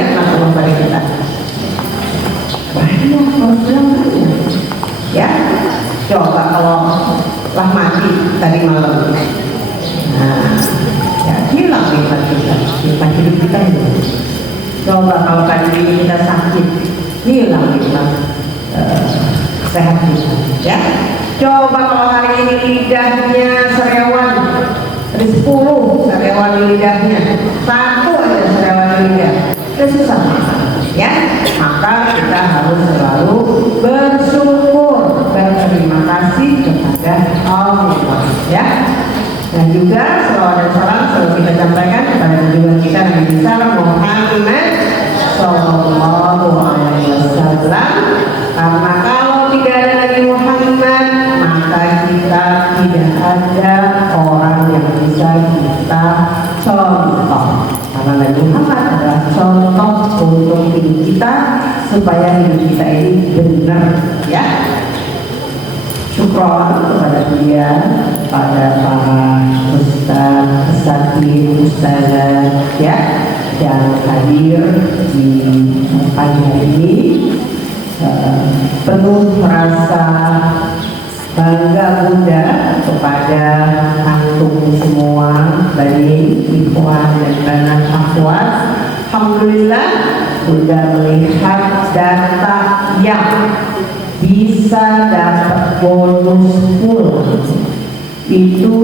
nikmat Allah pada kita? Banyak, kalau bilang banyak. Ya, coba kalau lah mati tadi malam, nah, ya hilang nikmat kita, nikmat hidup kita itu. Coba kalau tadi kita sakit, hilang nikmat sehat kita. Ya, coba kalau hari ini lidahnya sariawan, ada 10 sariawan lidahnya, 1 aja sariawan lidah, itu susah. Ya, maka kita harus selalu bersyukur, berterima kasih kepada Allah. Ya, dan juga selawat dan salam selalu kita sampaikan kepada junjungan kita Nabi besar Muhammad Sallallahu Alaihi Wasallam. Karena kalau tidak ada Nabi Muhammad, maka kita tidak ada orang yang bisa kita contoh. Karena Nabi Muhammad adalah contoh untuk hidup kita, supaya hidup kita ini benar. Ya, syukur kepada dia, pada para ustaz, asatidz, ustazah, ya, yang hadir di pagi hari ini. Penuh rasa bangga bunda kepada antum semua, bani, ikhwan dan anak akhwat. Alhamdulillah sudah melihat data yang bisa dapat bonus full itu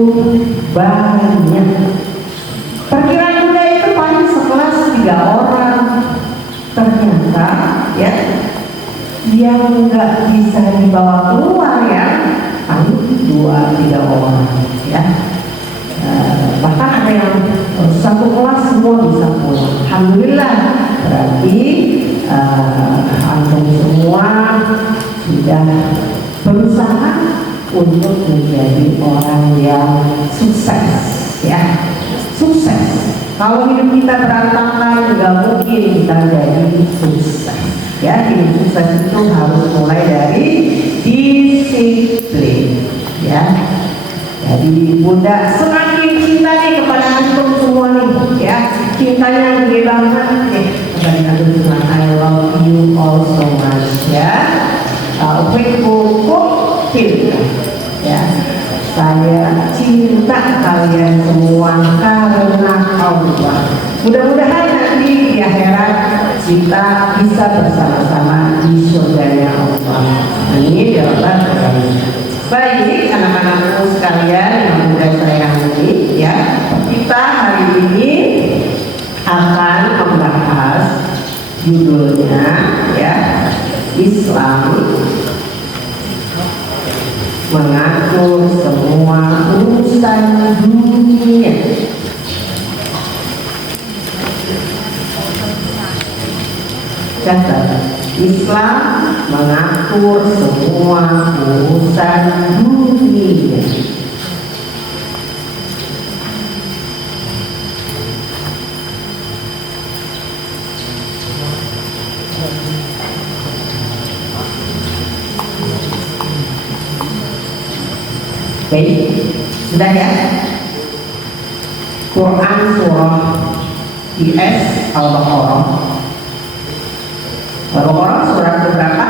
banyak. Perkiraan bunda itu paling sekelas 3 orang. Ternyata ya, yang nggak bisa dibawa keluar ya paling 2-3 orang ya. Bahkan ada yang satu kelas semua bisa pulang. Alhamdulillah, berarti antum semua sudah berusaha untuk menjadi orang yang sukses ya. Sukses. Kalau hidup kita berantakan, nggak mungkin kita jadi sukses. Ya, hidup sukses itu harus mulai dari disiplin. Ya, jadi bunda semakin cinta nih kepada antum semua nih, ya, cintanya gede banget nih kepada antum semua. I love you all so much ya. Ya, saya cinta kalian semua karena Allah. Mudah-mudahan nanti di akhirat kita bisa bersama-sama di surganya Allah. Amin ya rabbal alamin. Baik anak-anakku sekalian yang mudah saya sayangi ya, kita hari ini akan membahas judulnya ya, Islam mengatur semua urusan dunia. Catat, Islam mengatur semua urusan dunia. Baik, sudah ya. Quran surah IS Al-Baqarah. Al-Baqarah surat berapa?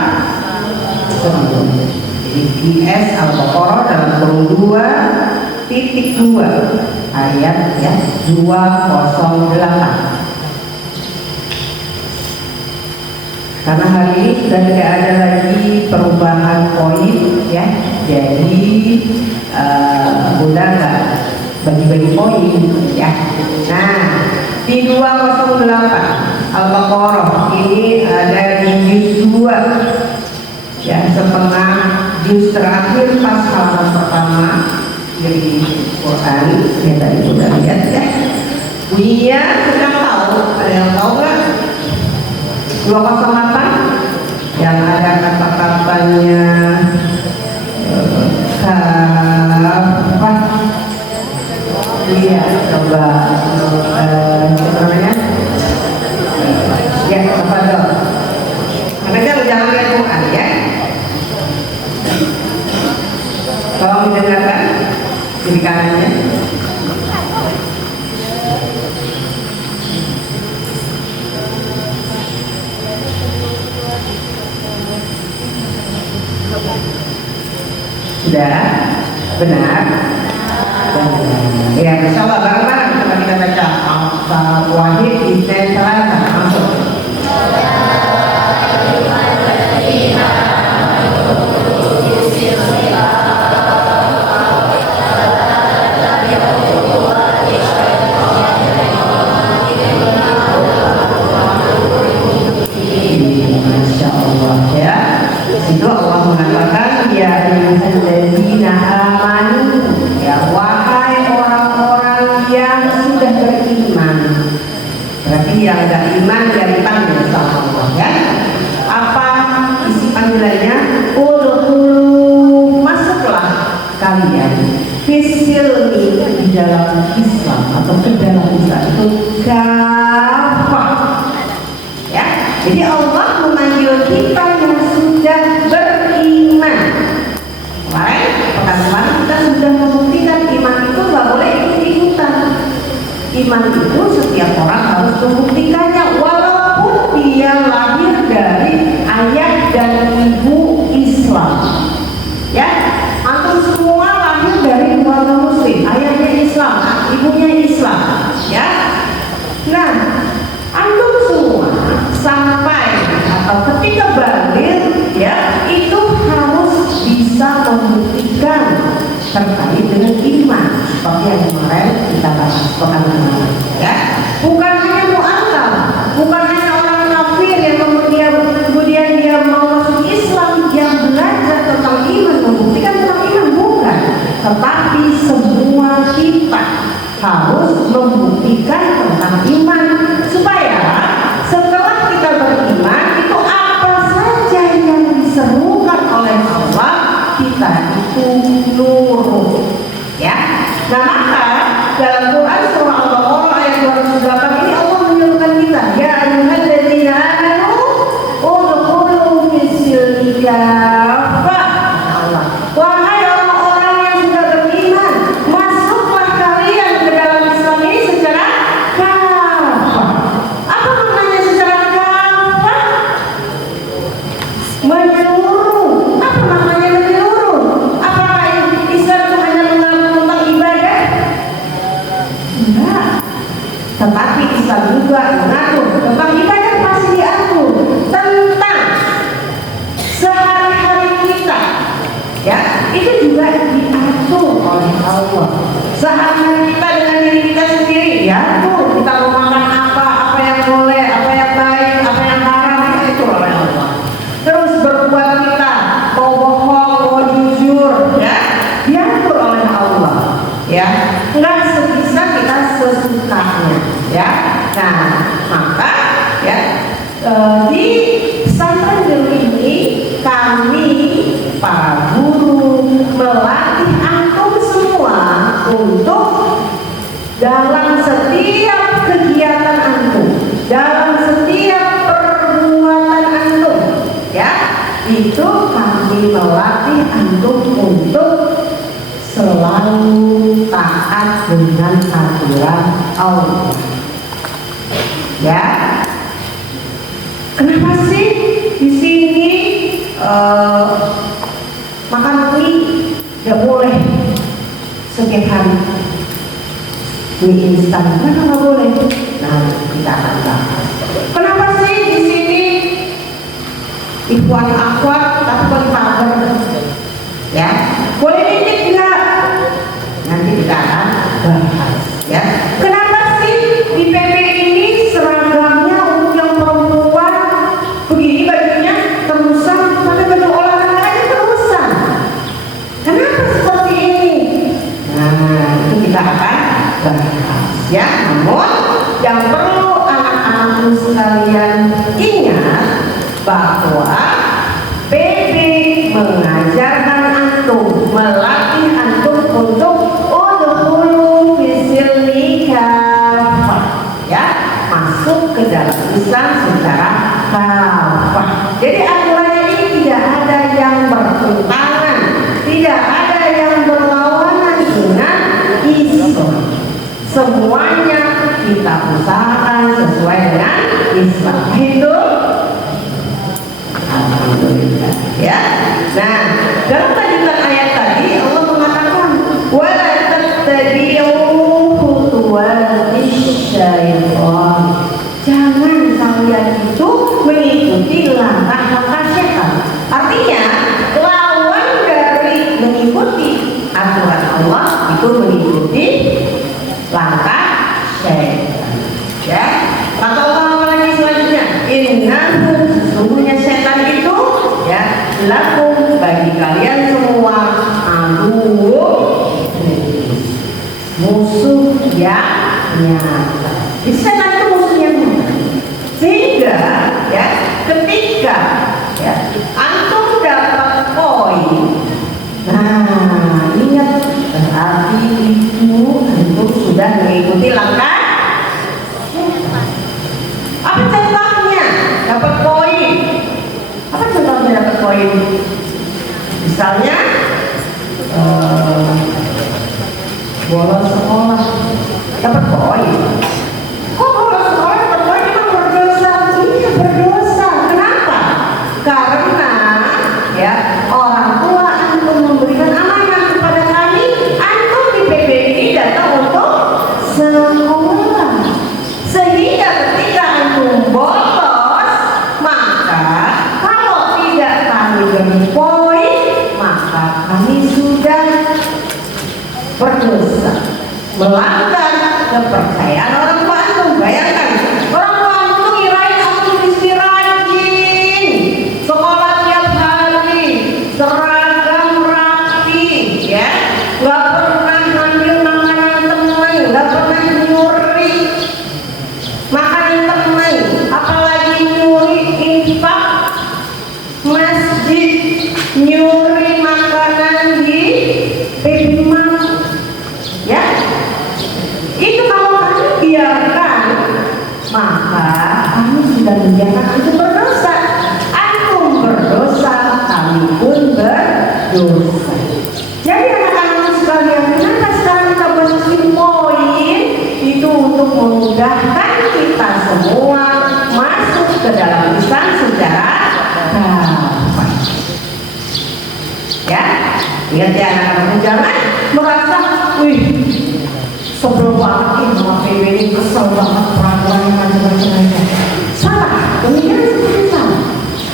Jadi IS Al-Baqarah dalam kurung 2.2 ayat ya 208. Karena hari ini sudah tidak ada lagi perubahan poin ya, jadi bunda nggak bagi-bagi poin ya. Nah, di 208 Al-Baqarah ini ada di juz 2 ya, setengah juz terakhir pas halaman pertama dari Quran ya, tadi sudah lihat ya. Bunyinya sudah tahu, ada yang tahu nggak? 208 yang ada kata-katanya apa? Iya, coba namanya ya, apa dong? Karena jangan lihat Quran ya. Tolong didengarkan kiri kanannya. Sudah benar? Ya, insyaallah bareng-bareng kita baca Al-Wahid Isnan Salasa. Masuk. Masya Allah ya. Itu Allah mengatakan ya ayyuhalladzina amanu, ya wahai orang-orang yang sudah beriman. Berarti yang tidak iman yang dipanggil sama Allah ya. Apa isi panggilannya? Udkhulu, masuklah kalian fisilmi, di dalam Islam atau ke dalam Islam itu kafah ya. Jadi Allah memanggil kita yang sudah beriman. Kemarin, pekan kemarin kita sudah membuktikan iman itu nggak boleh ikut-ikutan. Iman itu setiap orang harus membuktikannya, walaupun dia lahir dari ayah dan ibu Islam. Ya, antum semua lahir dari keluarga Muslim, ayahnya Islam, ibunya Islam. Ya, nah antum semua sampai atau ketika balik ya itu harus bisa membuktikan terkait dengan iman seperti yang kemarin kita bahas pekan kemarin ya. Bukan hanya mu'alaf, bukan hanya orang kafir yang kemudian dia mau masuk Islam yang belajar tentang iman, membuktikan tentang iman, bukan, tetapi semua kita harus membuktikan tentang iman supaya setelah kita beriman itu apa saja yang diserukan oleh Allah kita itu nurut ya. Nah maka dalam Quran surah Al-Baqarah ayat 208 ini Allah menyuruhkan kita ya ayyuhalladzina amanu udkhulu fis-silmi kafah. Allah, wahai orang-orang yang sudah beriman, masuklah kalian ke dalam Islam ini secara kafah. Apa maknanya secara kafah? Menyeluruh. Apa maknanya menyeluruh? Apakah Islam itu hanya mengatur tentang ibadah? Enggak. Tetapi Islam juga mengatur tentang ibadah, pasti diatur tentang sehari-hari kita. Ya, itu juga diatur oleh Allah. Sehari-hari kita dengan diri kita sendiri diatur. Kita mau makan apa yang boleh, apa yang baik, apa yang haram, itu oleh Allah. Terus berbuat kita mau bohong, mau jujur, ya diatur oleh Allah. Ya, nggak sebisa kita sesukanya. Ya, nah maka ya di pesantren dulu ini kami para guru melatih antum semua untuk dalam setiap kegiatan antum, dalam setiap perbuatan antum, ya itu kami melatih antum untuk selalu taat dengan aturan Allah. Ya, kenapa sih di sini makan mie nggak boleh setiap hari? Mie instan kenapa nggak boleh? Nah, kita akan bahas. Kenapa sih di sini ikhwan akhwat tapi boleh pagar? Ya, boleh nitip nggak? Nanti kita akan bahas. Ya, kenapa sih di PP ini seragamnya untuk yang perempuan begini bajunya terusan, tapi baju olahraga aja terusan? Kenapa seperti ini? Nah, itu kita akan bahas. Ya, namun yang perlu anak-anakku sekalian ingat bahwa PB mengajarkan antum, melatih antum untuk udkhulu fis-silmi kafah, ya masuk ke dalam Islam secara kafah. Jadi aturannya ini tidak ada yang bertentangan, tidak ada yang berlawanan dengan Islam. Semuanya kita usahakan sesuai dengan Islam. Itu alhamdulillah ya. Nah, dalam lanjutan ayat tadi syaitan. Ya, kata Allah apa lagi selanjutnya? Innahu, sesungguhnya setan itu ya lakum bagi kalian semua musuh yang nyata. Setan itu musuhnya nyata. Sehingga ya ketika ya antum dapat poin, nah ingat berarti itu antum sudah mengikuti langkah. Apa contohnya dapat poin? Apa contohnya dapat poin? Misalnya bolos sekolah dapat poin. Kok bolos sekolah dapat poin? Memang berdosa. Iya berdosa. Kenapa? Karena ya orang tua antum memberikan amanah kepada kami, antum di PBI datang untuk sekolah. Sehingga ketika antum bolos, maka kalau tidak kami beri poin, maka kami sudah berdosa, melanggar kepercayaan orang tua antum. Bayangkan, orang tua antum kirain antum mesti rajin, sekolah tiap hari, seragam rapi, ya, nggak pernah ngambil makanan teman, nggak pernah nyuri makanan teman, apalagi nyuri infak masjid, nyuri makanan di PBI. Ya, itu kalau kami biarkan, maka kami sudah membiarkan antum berdosa. Antum berdosa, kami pun berdosa. Jadi anak-anak sekalian, kenapa sekarang kita masukin poin itu untuk memudahkan kita semua masuk ke dalam Islam secara gampang. Ya, ingat ya anak-anak, jangan merasa, wih, sebelum banget ini sama PB ini, kesel banget peraturannya macam-macam aja. Salah, demikian seperti salah.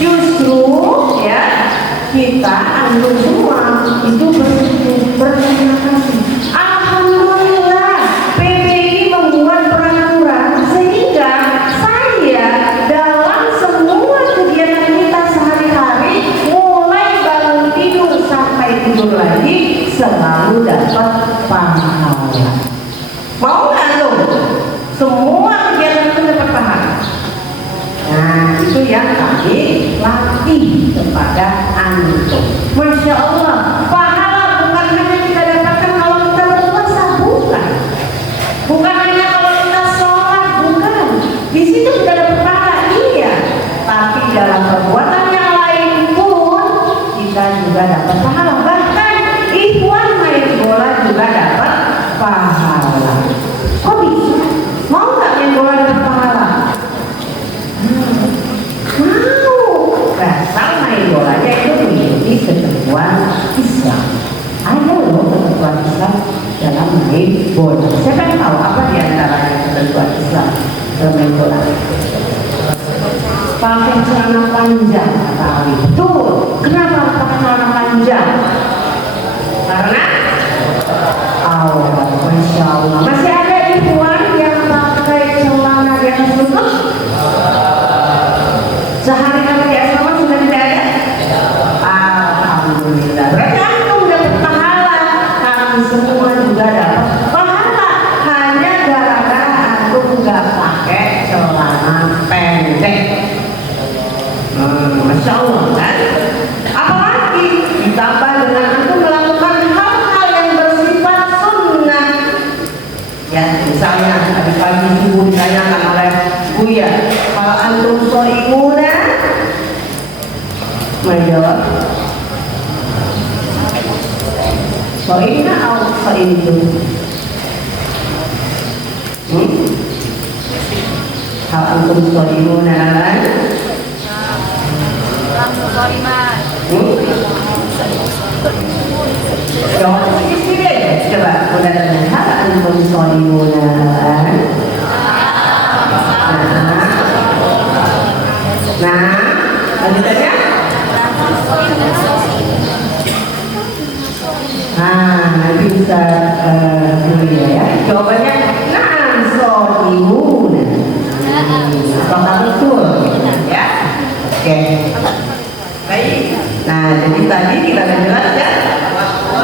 Justru ya kita antum semua itu berterima kasih. Alhamdulillah PBI membuat peraturan sehingga saya dalam semua kegiatan kita sehari-hari, mulai bangun tidur sampai tidur lagi, selalu dapat pahala. Mau nggak lo? Semua kegiatan itu dapat pahala. Nah itu yang kami latih kepada antum. Masya Allah, pahala bukan hanya kita dapatkan kalau kita berpuasa, bukan. Bukan hanya kalau kita sholat, bukan. Di situ kita dapat pahala, iya. Tapi dalam perbuatan yang lain pun kita juga dapat pahala. Bahkan ikhwan main bola juga dapat pahala. Kok bisa? Mau nggak main bola dapat pahala? Mau. Dasar main bolanya itu mengikuti ketentuan Islam. Ada loh ketentuan Islam dalam main bola. Siapa yang tahu apa diantaranya ketentuan Islam dalam main bola? Pakai celana panjang, kata Ali. Betul. Kenapa pakai celana panjang? Karena Allah, Masya Allah. Masih ada ikhwan yang pakai celana di atas lutut? Sehari kalau di asrama sudah tidak ada? Alhamdulillah. Berarti antum dapat pahala, kami semua juga dapat pahala. Hanya gara-gara antum nggak pakai celana pendek. Masya Allah kan? Apalagi ditambah dengan antum melakukan hal-hal yang bersifat sunnah. Ya, misalnya tadi pagi subuh ditanyakan oleh Buya, kalau antum soimuna, menjawab soimna atau soimtu? Kalau antum soimuna, jawab istri deh. Coba udah tanya, hal antum soimuna. Nah, lanjutannya? Nah, nanti bisa dulu ya. Jawabannya, nah, so gimana? Apakah betul? Ya, oke. Baik. Nah, jadi tadi kita sudah jelas ya,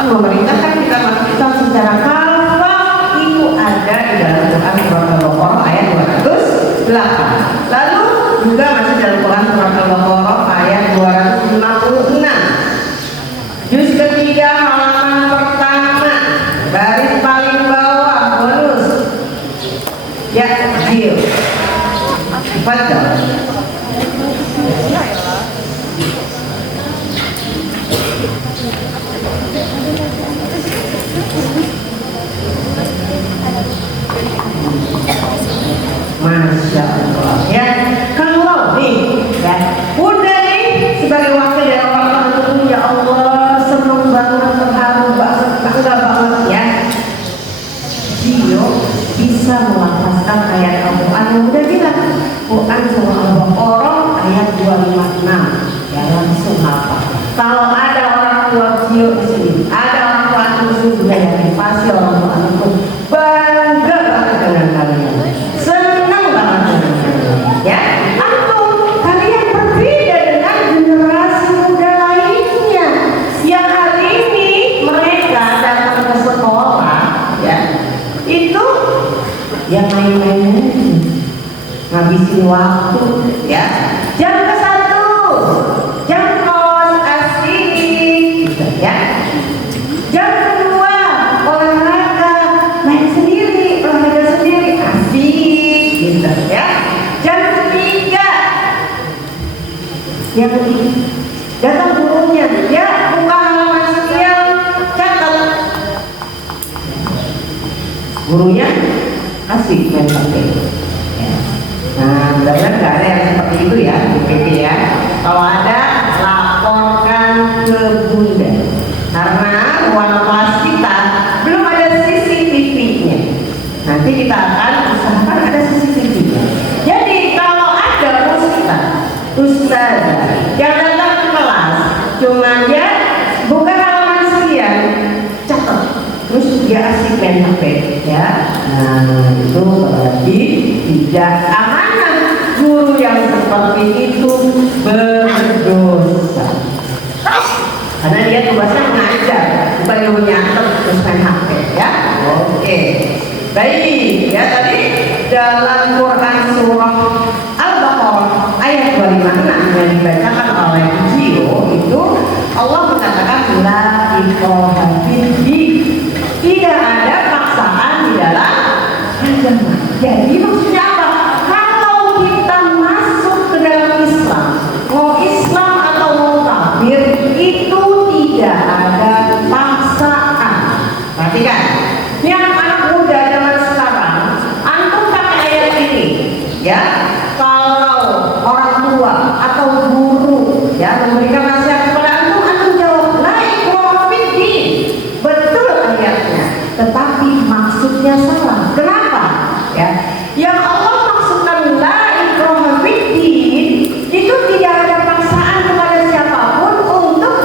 memerintahkan kita masuk Islam secara kafah itu ada di dalam Quran surat Al-Baqarah ayat 208. Lalu juga masih dalam Quran surat Al-Baqarah ayat 256. Juz ketiga halaman pertama, garis paling bawah, bonus. Ya, kecil. Baca. Masya Allah ya. Kalau nih ya, udah nih sebagai wakil dari orang tua, ya Allah seneng banget, terharu banget, bangga banget ya. Dia bisa melafazkan ayat Al-Quran yang udah bilang Quran surah Al-Baqarah ayat 256 ya, langsung hafal. Kalau ada orang tua Gio di sini, ada orang tua Antum juga yang pasti orang tua Antum bangga banget dengan kalian, senang banget dengan kalian ya. Antum kalian berbeda dengan generasi muda lainnya yang hari ini mereka datang ke sekolah ya, itu yang main-main ngabisin waktu ya, jam ke 1 jam kos asik gitu ya, jam kedua olahraga main sendiri, olahraga sendiri asik gitu ya, jam ketiga yang datang gurunya ya, buka halaman sekian catat, gurunya asik main pakai ya. Nah, mudah-mudahan nggak ada yang seperti itu ya di PP ya. Kalau ada, laporkan ke Bunda, karena ruang kelas kita belum ada CCTV-nya. Nanti kita akan usahakan ada CCTV-nya. Jadi kalau ada ustazah yang datang ke kelas, cuma dia buka halaman sekian, catat, terus dia asik main HP ya. Nah, itu berarti tidak amanah. Guru yang seperti itu berdosa, karena dia tugasnya mengajar, bukan yang menyatet terus main HP ya. Oke, baik ya. Tadi dalam Quran surah Al-Baqarah ayat 256 yang dibacakan oleh Gio itu Allah mengatakan la ikraha fiddin, tidak ada paksaan di dalam agama. Jadi maksudnya apa? Kalau kita masuk ke dalam Islam, mau Islam atau mau kafir, itu tidak ada paksaan. Perhatikan, yang anak muda zaman sekarang, antum pakai ayat ini ya. Kalau orang tua atau guru ya memberikan nasihat kepada antum, antum jawab la ikraha fiddin. Betul ayatnya, tetapi maksudnya salah. Kenapa? Ya, yang Allah maksudkan la ikraha fiddin itu tidak ada paksaan kepada siapapun untuk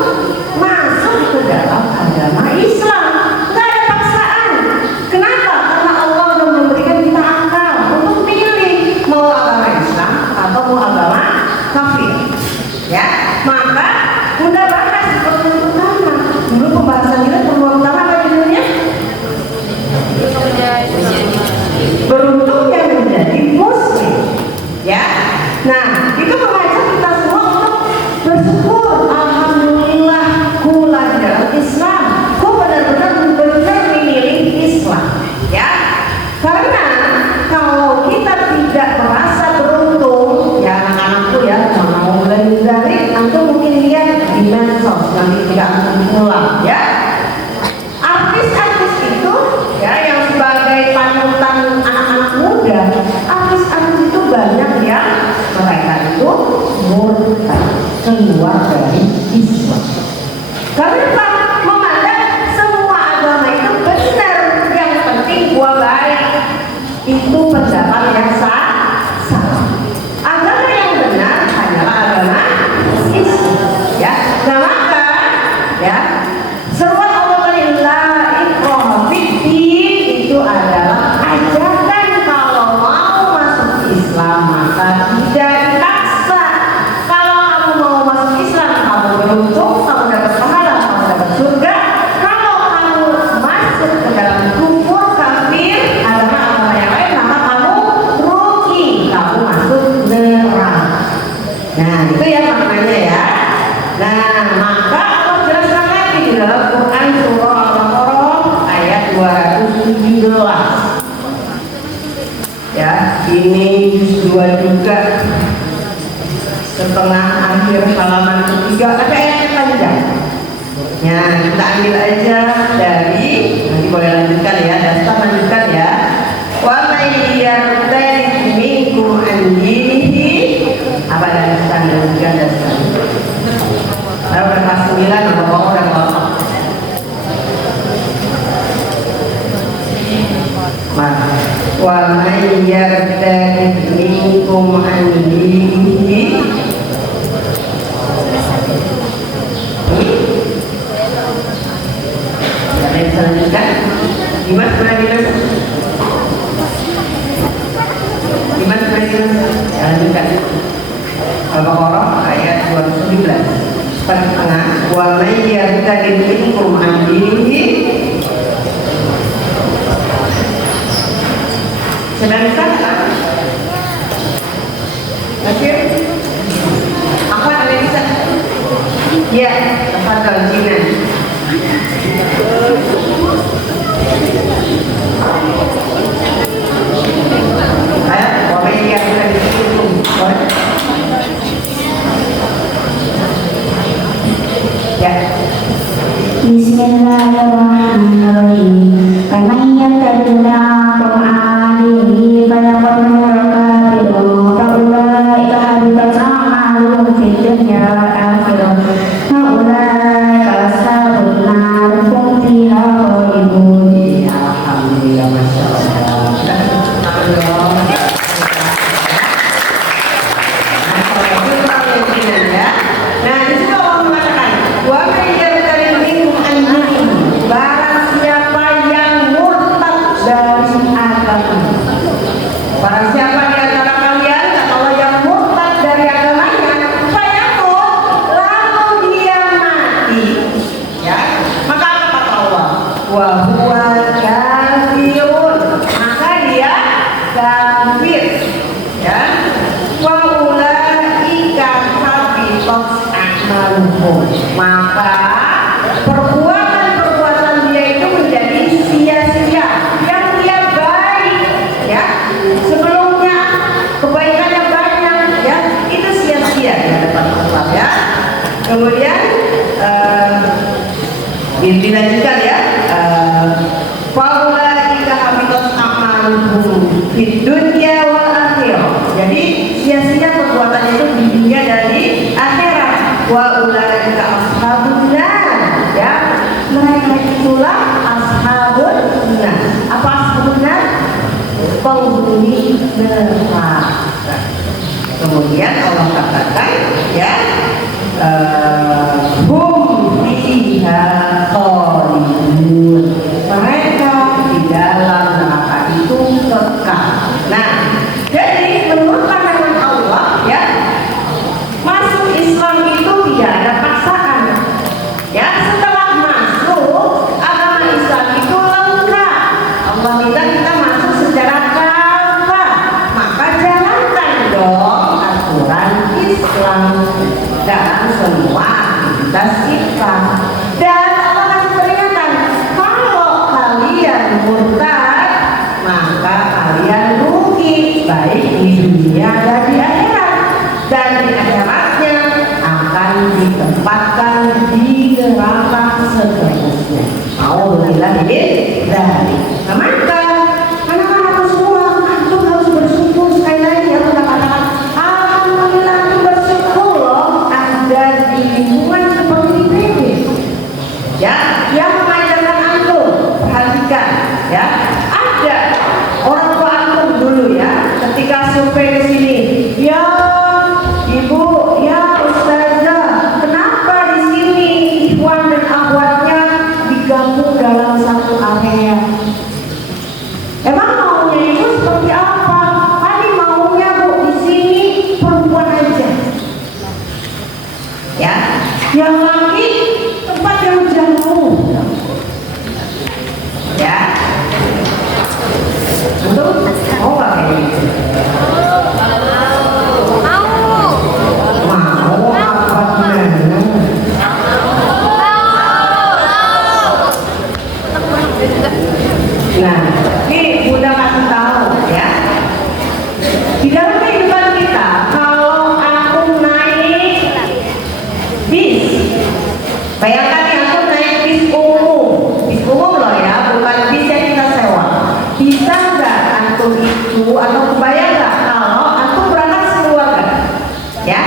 masuk ke dalam agama Islam. Tidak ada paksaan. Kenapa? Karena Allah sudah memberikan kita akal untuk pilih mau agama Islam atau mau agama kafir. Ya, maka udah bahas seperti utama. Dulu pembahasan kita perlu utama apa judulnya? Beruntung yang menjadi muslim ya. Nah, itu mengajak kita semua untuk bersyukur, alhamdulillah ku lahir dalam Islam, ku benar-benar memilih Islam ya. Karena kalau kita tidak merasa beruntung ya, anak-anakku ya, mau belajar antum mungkin lihat di medsos nanti tidak antum pulang ya. Artis-artis itu ya yang sebagai panutan anak-anak muda, artis-artis itu banyak yang mereka itu murtad, keluar dari Islam. Karena memandang semua agama itu benar, yang penting gua baik. Itu pendapat yang salah. Agama yang benar adalah agama Islam ya. Nah, maka ya seruan Allah la ikraha fiddin itu adalah ajakan kalau mau Ya, ini juz 2 juga, setengah akhir halaman ketiga, tapi ayatnya panjang. Ya, kita ambil aja dari, nanti boleh lanjutkan ya, Dasar lanjutkan ya. Wa may yartad minkum an dinihi, apa Dasar lanjutkan Dasar. Lalu kelas 9 nomor bawah udah ngomong. Wa may yartad minkum an dinihi. Selanjutnya, Dimas pernah bilang? Dimas pernah bilang? Lanjutkan. Al-Baqarah ayat 219. Setengah. Wa may yartad minkum an dinihi. Sedang disana? Akhir? Apa ada bisa? Ya, tafadhal Jinan. Ayo, apa yang kita diskusikan? Ya. Bismillahirrahmanirrahim. Faman yattabi'illahu alihi fayaqul kafirun faulaika habitat a'maluhum fid dunya wal akhirah. Faulaika ashabun nar hum fiha khalidun. Alhamdulillah, masya Allah. Nah, di situ Allah mengatakan, wa may yartad minkum an dinihi, barang siapa yang murtad dari agama. Barang siapa di antara kalian, kata Allah, yang murtad dari agamanya, lalu dia mati, ya, maka apa kata Allah? Wa huwa kafirun, maka dia kafir, ya. Wa ulaika habitat a'maluhum, maka perbuatan dia itu menjadi sia-sia. Yang dia baik, ya, sebelumnya kebaikannya banyak, ya, itu sia-sia di hadapan Allah, ya. Kemudian dilanjutkan ya. Faulaika habitat a'maluhum fid dunya wal akhirah. Jadi sia-sia perbuatannya itu di dunia dan di akhirat. Wa ulaika ashabun nar, ya. Mereka itulah ashabun nar. Apa ashabun nar? Penghuni neraka. Kemudian Allah katakan, ya, hum fiha khalidun, mereka di dalam neraka itu kekal. Nah, jadi menurut pandangan Allah, ya, masuk Islam itu tidak ada paksaan. Ya, setelah masuk agama Islam itu lengkap. Allah minta kita masuk secara kafah, maka jalankan dong aturan Islam dalam semua aktivitas kita. Dan Allah kasih peringatan, kalau kalian murtad, maka kalian rugi, baik di dunia dan di akhirat. Dan di akhiratnya akan ditempatkan di neraka seterusnya. Alhamdulillah ini dari. Nah, maka anak-anak semua, antum harus bersyukur. Sekali lagi ya, kita katakan alhamdulillah, antum bersyukur loh ada di lingkungan seperti ini, ya, yang mengajarkan antum. Perhatikan, ya, ada orang tua antum dulu, ya, ketika survei ke sini, ya ibu, ya ustazah, kenapa lucu atau kebayang nggak kalau antum berangkat sekeluarga, ya?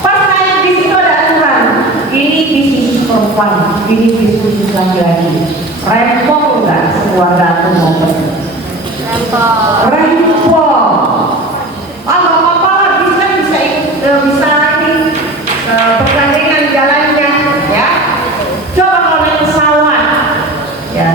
Pas naik bis itu ada aturan, ini bis khusus perempuan, ini bis khusus laki-laki. Rempong nggak sekeluarga antum mau pergi? Rempong. Ah nggak apa-apa lah, bisa ini pergandengan jalannya, ya. Coba kalau naik pesawat, ya.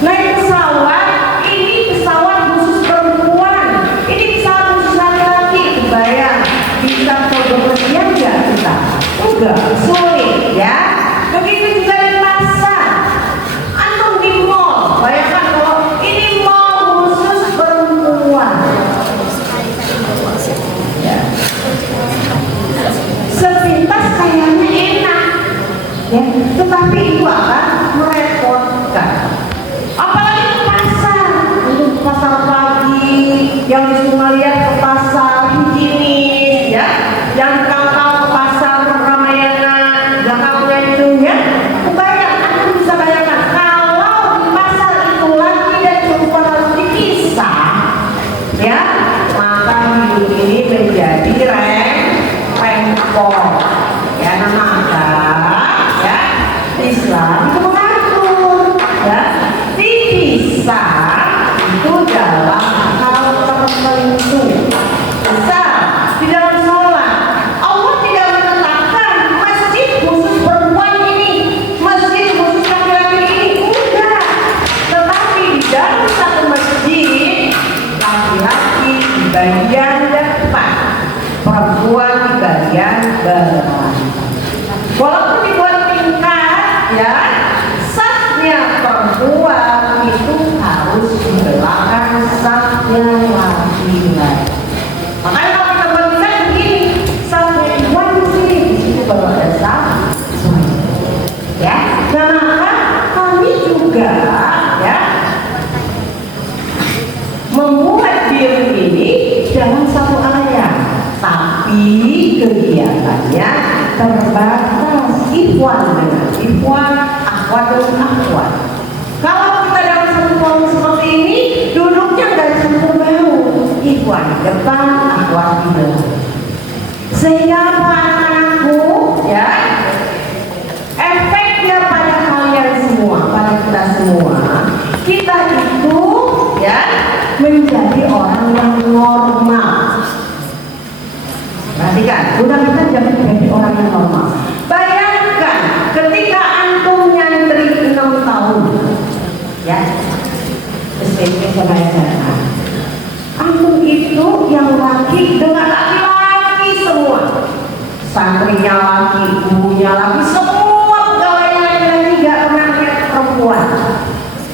Naik pesawat, ini pesawat khusus perempuan, ini pesawat khusus laki-laki. Kebayang bisa fotografian nggak kita? Enggak, sulit, ya. Begitu juga di pasar, antum di mall, bayangkan kalau ini mall khusus perempuan, ya. Sepintas kayaknya enak, ya, tetapi itu akan merepotkan. Apalagi ke pasar, untuk pasar pagi yang disuruh lihat ke pasar higienis, ya, yang kakak ke pasar Ramayana, belakangnya itu, ya. Kebayang, aku bisa bayangkan kalau di pasar itu laki dan perempuan harus dipisah, ya, maka hidup ini menjadi rempong, ya. Maka, ya, Islam itu mengatur, ya, dipisah itu dalam hal tertentu. Misal di dalam sholat, Allah tidak menetapkan masjid khusus perempuan ini, masjid khusus laki-laki ini, enggak. Tetapi di dalam satu masjid, laki-laki di bagian depan, perempuan di bagian belakang. Walaupun dibuat tingkat, ya, safnya perempuan itu harus di belakang safnya laki-laki. Makanya kalau kita bandingkan begini, safnya perempuan di sini, di situ baru ada saf, ya. Nah, maka kami juga, ya, membuat diri ini dalam satu ayat, tapi kegiatannya terbatas. Ikhwan dengan ikhwan, akhwat dengan akhwat. Kalau kita dalam satu kelompok seperti ini, duduknya nggak campur baur, ikhwan di depan, akhwat di belakang. Sehingga anakku, ya, efeknya pada kalian semua, pada kita semua, kita itu, ya, menjadi orang yang normal. Perhatikan, udah kita jadi orang yang normal. Bayangkan ketika antum nyantri 6 tahun, ya, SMP sama SMA, antum itu yang laki dengan laki-laki semua, santrinya laki, gurunya laki, semua pegawainya laki-laki, gak pernah lihat perempuan,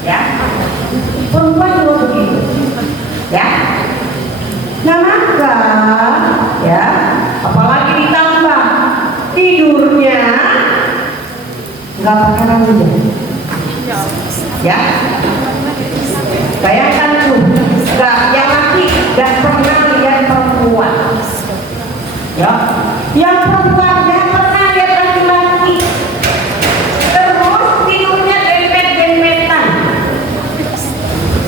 ya. Perempuan juga begitu, ya. Nah, maka, ya, apalagi ditambah tidurnya nggak pakai rambut, ya. Bayangkan tuh, nggak, yang laki nggak pernah lihat perempuan, ya. Yang perempuan nggak pernah lihat laki-laki. Terus tidurnya dempet-dempetan,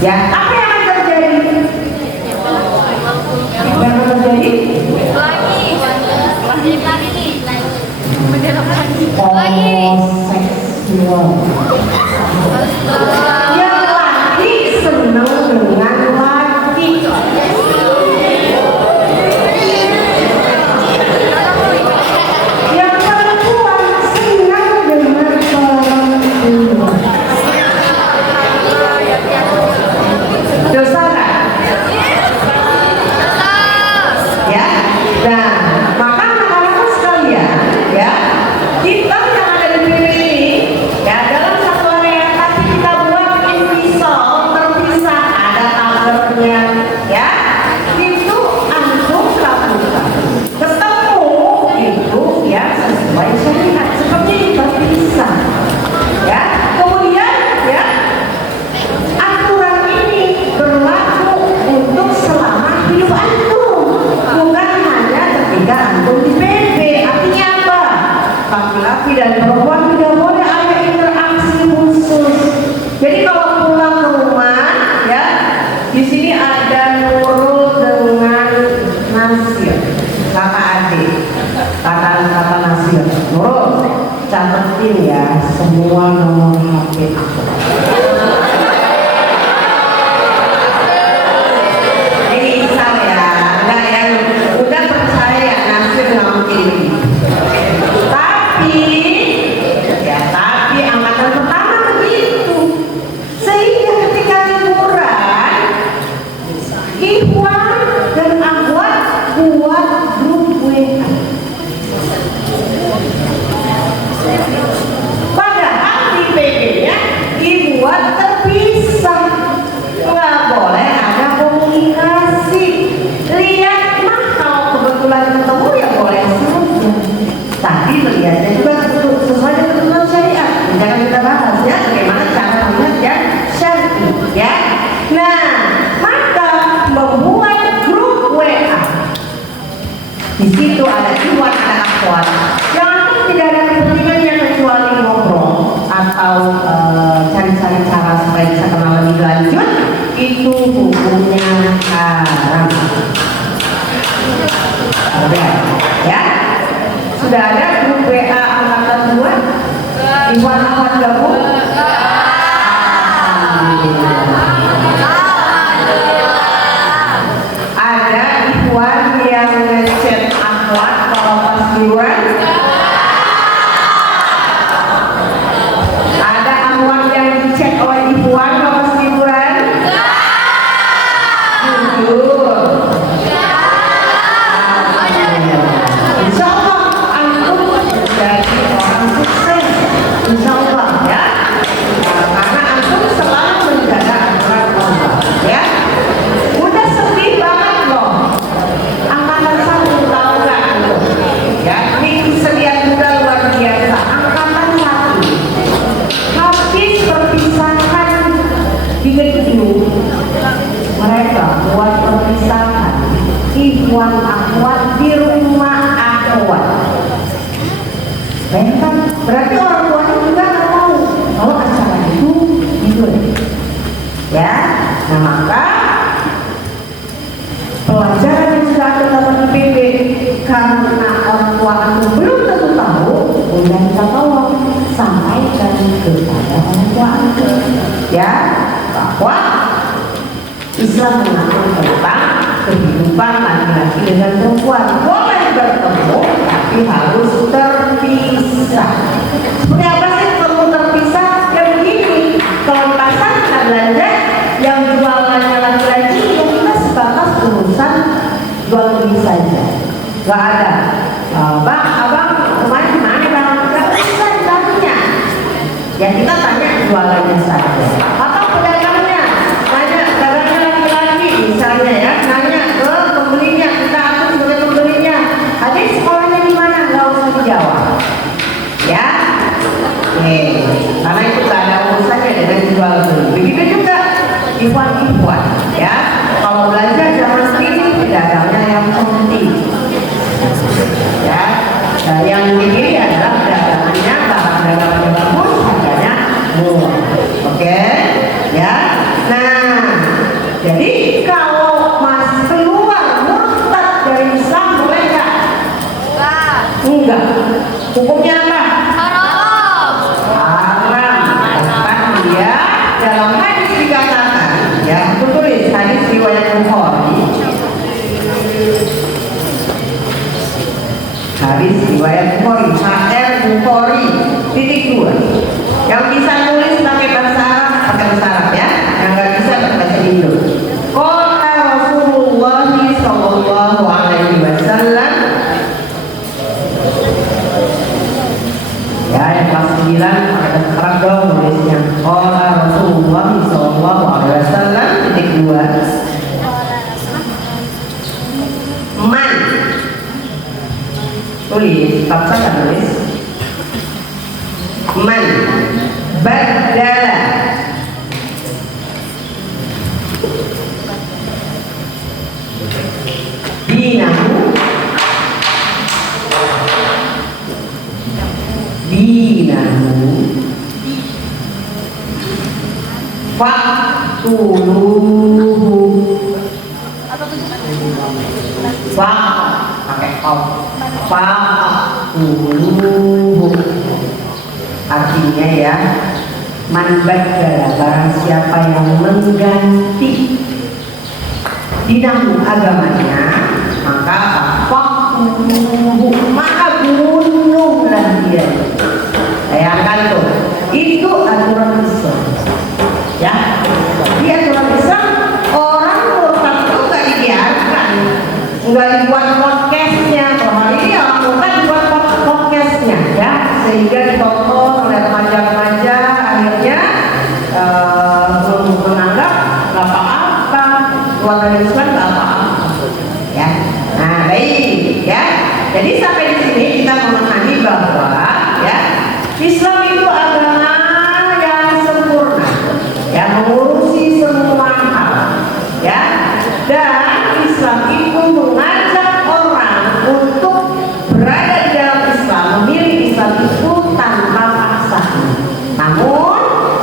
ya. Apa yang akan terjadi? Homoseksual. Yang laki senang dengan laki, yang perempuan senang dengan perempuan. ada Nurul dengan Nasir, kakak adik. Kata Nasir, Nurul, catetin ya semua nomor HP aku. Ini saya, enggak ya, udah percaya Nasir nggak mungkin. Tapi angkatan pertama begitu. Sehingga ketika liburan, Ikhwan dan Akhwat buat grup WA. Padahal di PB-nya dibuat terpisah, nggak boleh ada komunikasi. Lihat mah kalau kebetulan ketemu ya boleh saja. Tapi melihatnya juga sesuai dengan ketentuan syariat. Jangan kita bahas ya bagaimana cara melihat yang syar'i ya. Nah, maka membuat grup WA. Di situ ada Ikhwan, ada Akhwat. Jangan tidak ada kepentingannya kecuali ngobrol atau cari-cari cara supaya bisa kenal lebih lanjut. Itu hukumnya haram. Udah, ya. Sudah ada grup WA angkatan 2? Ikhwan Akhwat gabung? Ada Ikhwan yang ngechat Akhwat kalau pas liburan? Ada Akhwat yang dichat oleh Ikhwan kalau pas liburan? Jujur. Insya Allah antum jadi orang sukses. Insya Allah ya. Karena antum selalu menjaga aturan Allah ya. Udah sedih banget loh. Angkatan 1 tahu nggak tuh? Ya, ini kesedihan muda luar biasa. Angkatan 1 habis perpisahan di gedung, mereka buat perpisahan Ikhwan Akhwat di rumah Akhwat. Kan berarti orang tuanya juga nggak tahu kalau acara itu gitu ya. Nah maka pelajaran yang sudah kita dapat di PB, karena orang tua aku belum tentu tahu, udah kita tolong sampaikan kepada orang tua aku ya, bahwa Islam mengatur tentang kehidupan laki-laki dengan perempuan boleh bertemu tapi harus terpisah. Seperti apa sih perlu terpisah? Ya begini, kalau di pasar kita belanja yang jualannya laki-laki, ya kita sebatas urusan jual beli saja. Gak ada bang, abang kemarin gimana bang? Gak bisa ditanya. Ya kita tanya jualannya saja. Atau pedagangnya, tanya pedagangnya laki-laki misalnya ya, nanya ke pembelinya, kita aku sebagai pembelinya, adik sekolahnya di mana? Gak usah dijawab ya. Karena itu gak ada urusannya dengan jual beli. Begitu juga Ikhwan ya, kalau belajar zaman ini pedagangnya yang cantik ya. Nah, yang dipilih adalah pedagangannya, barang-barangnya bagus, harganya murah. Oke ya. Nah, jadi kalau masih keluar murtad dari Islam boleh nggak? Enggak. Hukumnya apa? Haram. Bahkan dia dalam hadis dikatakan ya, aku tulis hadis riwayat Bukhari. Hadis riwayat Bukhari, HR Bukhari _2. Yang bisa nulis pakai bahasa Arab, pakai bahasa Arab ya. Yang nggak bisa pakai bahasa Indo. Qala Rasulullah sallallahu alaihi wasallam. Ya, yang kelas 9 pakai bahasa Arab dong nulisnya. Qala Rasulullah sallallahu alaihi wasallam _2. Man, tulis, tak saya tulis. Man badala dinahu faktuluhu pakai om. Fa'uluhu. Artinya ya, man badala, barang siapa yang mengganti dinamu agamanya, maka fa'uluhu, maka bunuhlah dia. Bayangkan tuh, itu aturan Islam. Ya, di aturan Islam orang murtad itu nggak dibiarkan, nggak dibuat podcastnya. Kalau hari ini orang murtad dibuat podcastnya, ya, sehingga ditonton oleh remaja-remaja, akhirnya menganggap nggak apa-apa, keluarga Islam nggak apa-apa, ya. Nah, baik, ya. Jadi sampai di sini kita memahami bahwa, ya, Islam itu agama yang sempurna, yang mengurusi semua hal, ya. Dan Islam itu mengajak orang untuk berada di dalam Islam, memilih Islam itu tanpa paksaan. Namun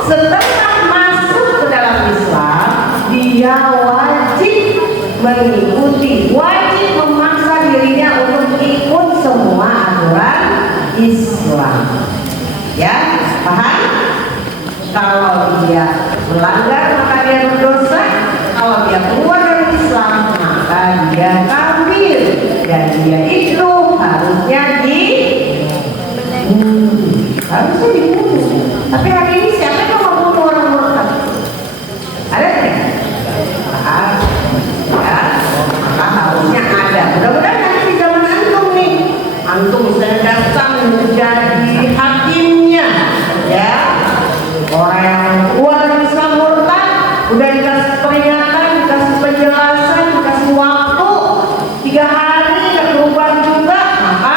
setelah masuk ke dalam Islam, dia wajib mengikuti, wajib memaksa dirinya untuk ikut semua aturan Islam. Ya, paham? Kalau dia melanggar maka dia berdosa. Kalau dia keluar dari Islam maka dia kafir, dan dia itu harusnya harusnya dibunuh. Tapi hari ini siapa yang mau bunuh orang murtad? Ada tidak? Ya, maka harusnya ada. Mudah-mudahan nanti di zaman antum nih, antum bisa datang menjadi hakimnya, ya. Orang yang keluar dari Islam murtad, udah dikasih peringatan, dikasih penjelasan, dikasih waktu 3 hari nggak berubah juga, maka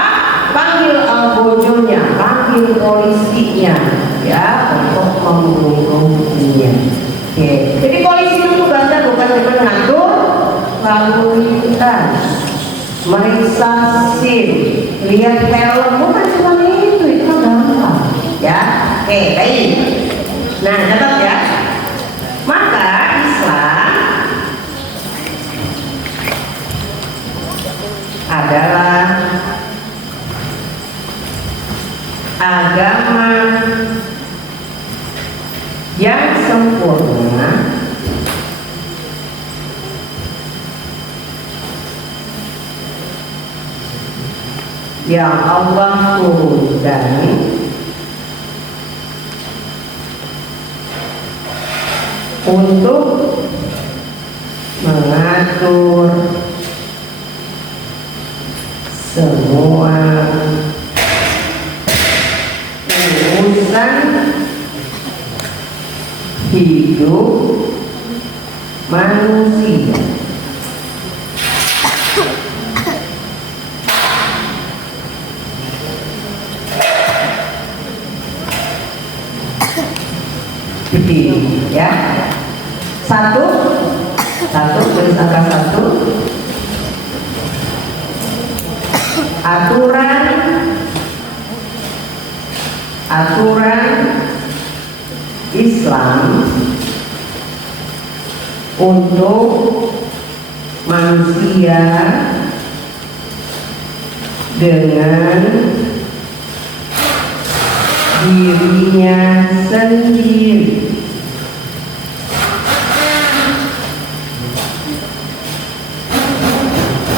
panggil albojonya, panggil polisinya, ya, untuk membunuhnya. Oke. Jadi polisi itu tugasnya bukan cuma ngatur lalu lintas, meriksa SIM, lihat helm, bukan cuma itu mah gampang, ya. Oke, baik. Nah, catat ya. Maka Islam adalah agama yang sempurna, yang Allah turunkan untuk mengatur semua urusan hidup manusia. Begini, ya. Satu, tulis angka 1. Aturan Islam untuk manusia dengan dirinya sendiri.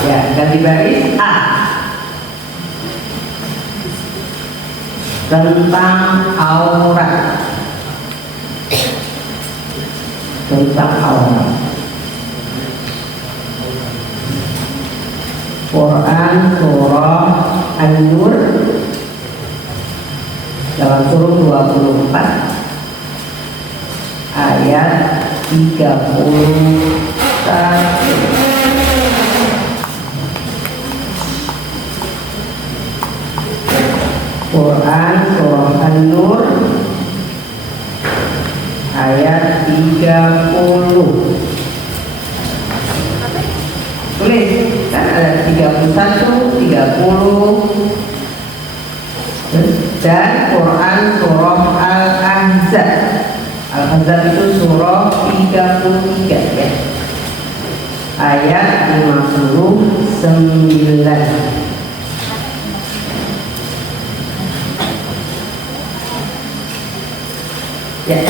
Ya, ganti baris. A, tentang aurat. Quran surah An-Nur dalam surah 24 ayat 31. Quran surah An-Nur ayat 30. Tulis, kan ada 31, 30. Dan Quran surah Al-Ahzab. Al-Ahzab itu surah 33, ya. ayat 59. Ya.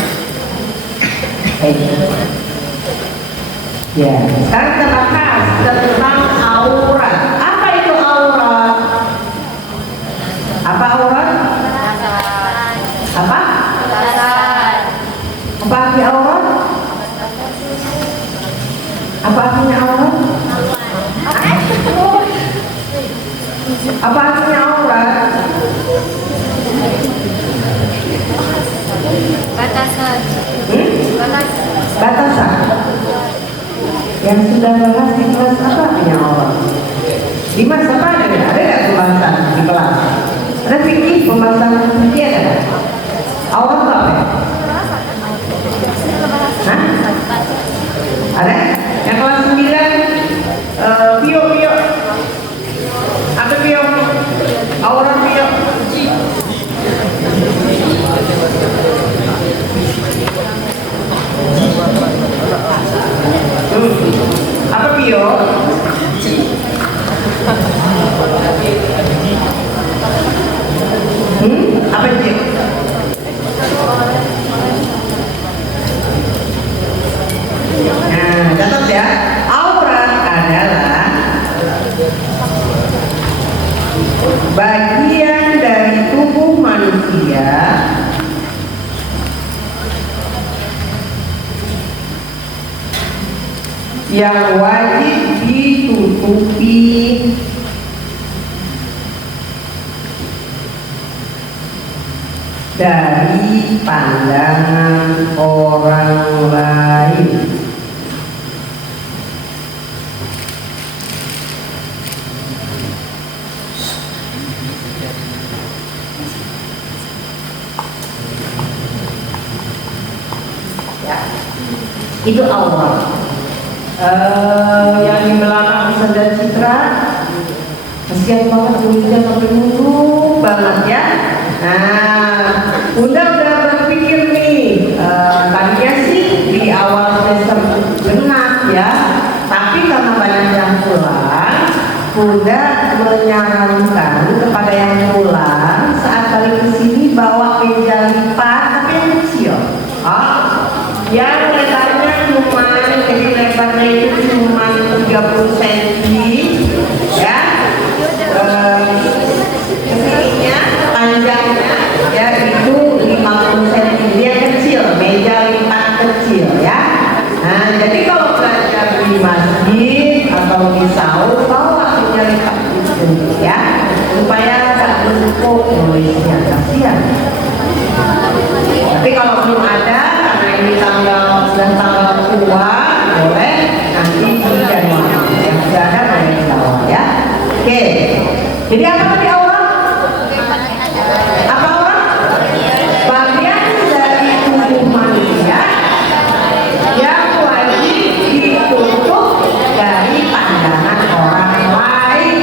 Ya, sekarang kita bahas tentang aurat. Apa itu aurat? Apa aurat? Apa? Apa arti aurat? Apa artinya aurat? Apa artinya aurat? Batasan. Batasan. Yang sudah bahas di kelas apa artinya aurat? Di masa apa ada nggak pembahasan di kelas? Ada fikih pembahasan fikih ada? Aurat itu apa? Hah? Ada? Yang kelas 9 bio. Apa bio? Aurat bio. Apa bio? Apa bio? Nah, catat ya. Aurat adalah bagian dari tubuh manusia yang wajib ditutupi dari pandangan orang lain. Ya, itu aurat. Yang di belakang Senda Citra, kasihan banget Bunda sampai nunduk banget ya. Nah, Bunda udah berpikir nih, tadinya sih di awal semester genap ya, tapi karena banyak yang pulang, Bunda menyarankan kepada yang pulang saat balik ke sini bawa meja lipat tapi yang kecil. Yang lebarnya cuma, jadi lebarnya itu cuma 30 cm ya, ininya panjangnya ya itu 50 cm, dia kecil, meja lipat kecil ya. Nah, jadi kalau belajar di masjid atau di saung bawa meja lipat itu ya, supaya nggak berlupuk nulisnya, kasihan. Tapi kalau belum ada, karena ini tanggal tua, boleh nanti di Januari yang sudah ada boleh dibawa ya. Oke. Jadi apa tadi aurat? Apa aurat? Bagian dari tubuh manusia yang wajib ditutup dari pandangan orang lain.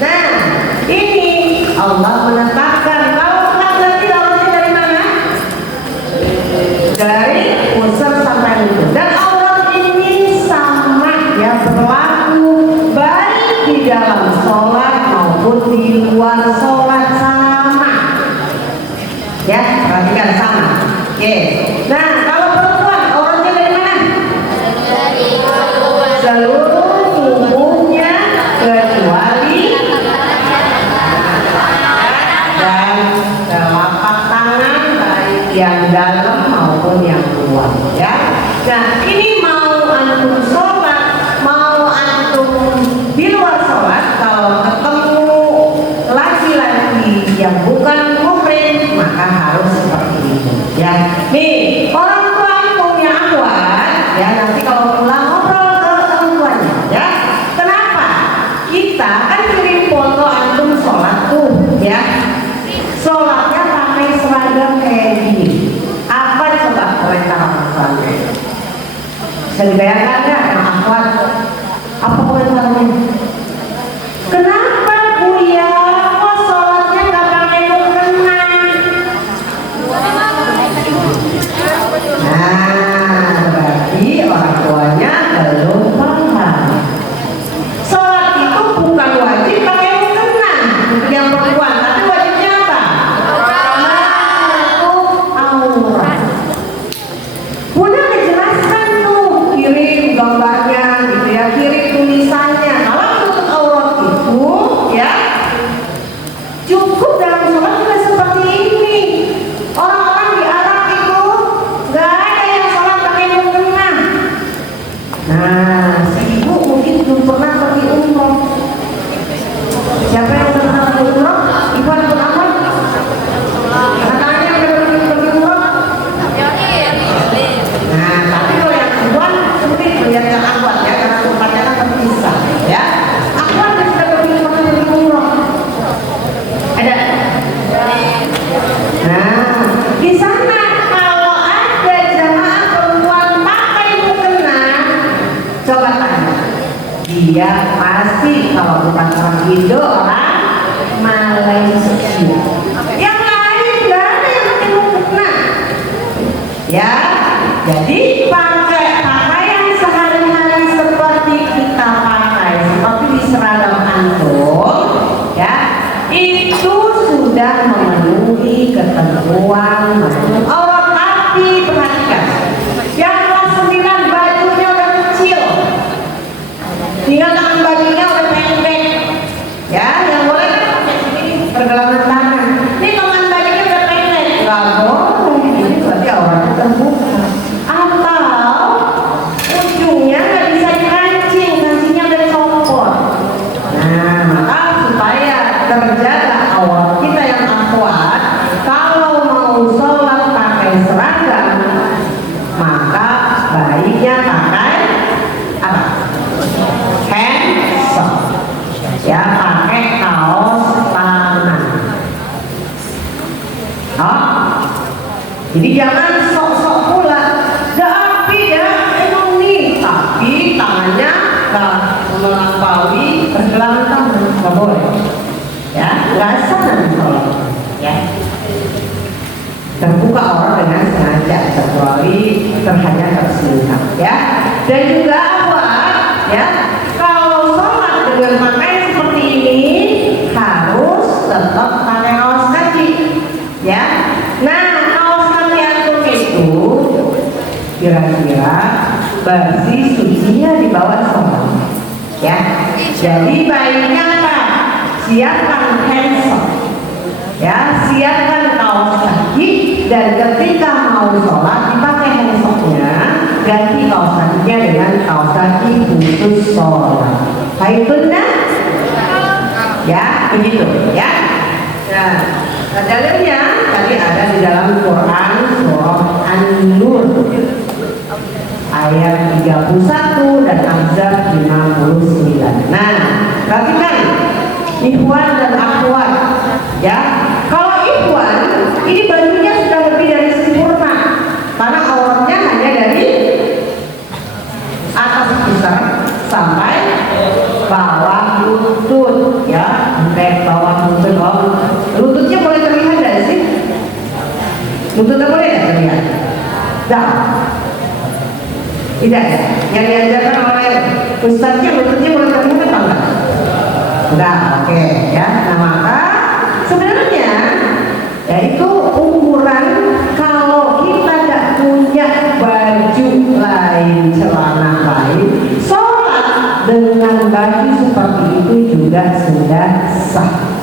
Nah, ini Allah menetapkan kalau berarti auratnya dari mana? Dari pusar sampai lutut. Dan aurat ini sama ya, berlaku baik di dalam sholat maupun di luar sholat, sama ya, perhatikan sama. Oke. Nah, kalau perempuan auratnya dari mana? Seluruh tubuhnya kecuali dan telapak tangan, baik yang dalam maupun yang luar ya. Nah, ini mau antum sholat, mau antum di luar sholat, kalau ketemu laki-laki yang bukan muhrim maka harus seperti itu ya. Nih, orang tua antum yang akhwat ya, nanti kalau pulang ngobrol ke orang tuanya ya. Kenapa? Kita kan kirim foto antum sholat tuh ya, sholatnya pakai seragam kayak gini. Apa coba komentar akhwat? Bisa dibayangkan nggak yang akhwat? Apa komentarnya? Kenapa Buya kok sholatnya nggak pakai mukena? Nah, berarti orang tuanya belum paham dia pasti kalau bukan orang Indo orang Malaysia. Yang lain nggak ada yang pakai mukena. Ya, jadi pakai pakaian sehari-hari seperti kita pakai, seperti di seragam antum, ya, itu sudah memenuhi ketentuan masuk aurat. Tapi perhatikan, yang kelas 9 bajunya udah kecil, tinggal tangan bajunya udah pendek, ya, yang boleh kan pakai segini pergelangan tangan. Ini tangan bajunya udah pendek, nggak boleh. Ini berarti auratnya terbuka. Atau ujungnya nggak bisa dikancing, kancingnya udah copot. Nah, maka supaya terjaga aurat kita yang akuat, kalau mau sholat pakai seragam, maka baiknya pakai apa? Handsock, ya, pakai kaos tangan. Jadi jangan sok-sok pula, dah api ya, emang nih, tapi tangannya nggak melampaui pergelangan tangan, nggak boleh, ya, nggak sah nanti sholat, ya. Terbuka aurat dengan sengaja, kecuali terhadap tersingkap, ya. Dan juga apa, ya, kalau sholat dengan pakaian seperti ini harus tetap pakai kaos kaki, ya. Nah, kaos kaki antum itu kira-kira bersih sucinya di bawah sholat, ya. Jadi baiknya apa? Siapkan handsock, ya, siapkan kaos kaki, dan ketika mau sholat dipakai handsocknya, ganti kaos kakinya dengan kaos kaki khusus sholat. Baik benar? Ya, begitu, ya. Nah, dalilnya tadi ada di dalam Quran surah An-Nur ayat 31 dan Ahzab 59. Nah, perhatikan ikhwan dan akhwat, ya. Kalau ikhwan, ini bajunya sudah lebih dari sempurna, karena auratnya hanya dari atas pusar sampai bawah lutut, ya, sampai bawah lutut. Lututnya boleh terlihat nggak sih? Lututnya boleh nggak terlihat? Tidak. Tidak, ya. Yang diajarkan oleh ustaznya lututnya boleh terlihat apa enggak? Enggak, oke, ya. Nah, maka sebenarnya yaitu ukuran, kalau kita tidak punya baju lain, celana lain, sholat dengan baju seperti itu juga sudah sah,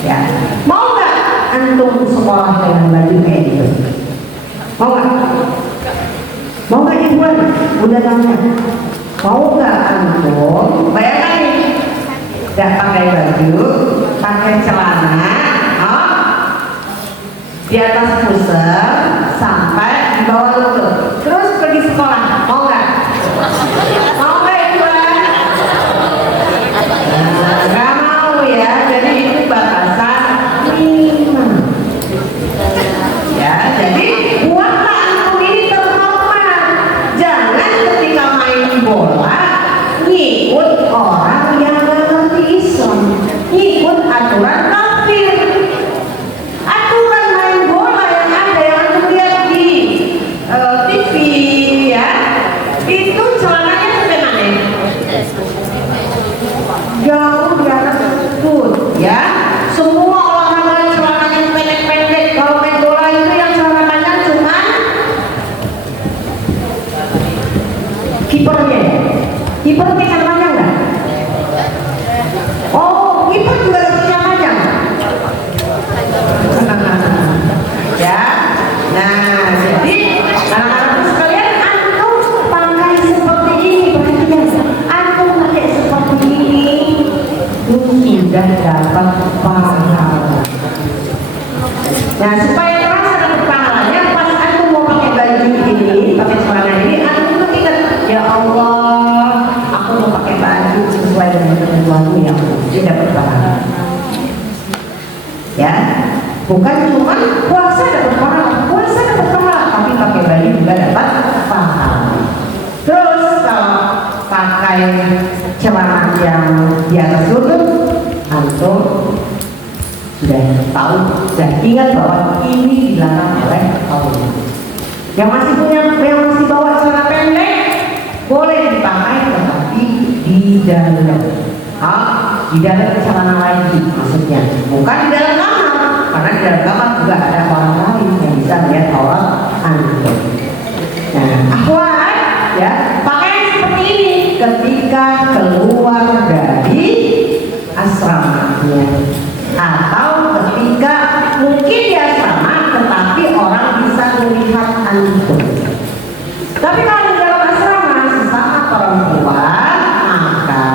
ya. Mau nggak antum sekolah dengan baju kayak gitu? Mau nggak? Mau nggak ikhwan? Udah tanya. Mau nggak antum? Bayangkan nih, nggak pakai baju, pakai celana, di atas pusar sampai di bawah lutut, terus pergi sekolah. Mau nggak? Mau nggak ikhwan? Nggak mau, ya. Jadi itu batasan minimal, ya. Jadi buatlah antum ini terhormat. Jangan ketika main bola ngikut orang yang nggak ngerti Islam, ngikut aturan kafir. Aturan main bola yang ada, yang antum lihat di TV, ya, itu celananya sampai mana? Jauh di atas lutut, ya. Semua olahraga celananya pendek-pendek. Kalau main bola itu yang celana panjang cuma kipernya. Kiper pakai celana panjang nggak? Oh, kiper juga ada celana panjang. Ya. Nah, jadi anak-anakku sekalian, antum pakai seperti ini, perhatikan. Antum pakai seperti ini, sudah dapat pahala. Nah, supaya terasa dapat pahalanya, pas antum mau pakai baju ini, pakai celana ini, antum tuh ingat, ya Allah, aku mau pakai baju sesuai dengan ketentuanmu, ya Allah, dia dapat pahala. Ya, bukan cuma puasa dapat pahala, tapi pakai baju juga dapat pahala. Terus kalau pakai pakai celana yang di atas lutut, antum sudah tahu, sudah ingat bahwa ini dilarang oleh Allah. Yang masih bawa celana pendek boleh dipakai, tetapi di dalam, di dalam celana lagi maksudnya, bukan di dalam kamar, karena di dalam kamar juga ada orang lain yang bisa lihat aurat antum. Nah, akhwat ya, pakaian seperti ini ketika keluar dari asramanya, atau ketika mungkin di asrama tetapi orang bisa melihat antum. Tapi kalau di dalam asrama sesama perempuan, maka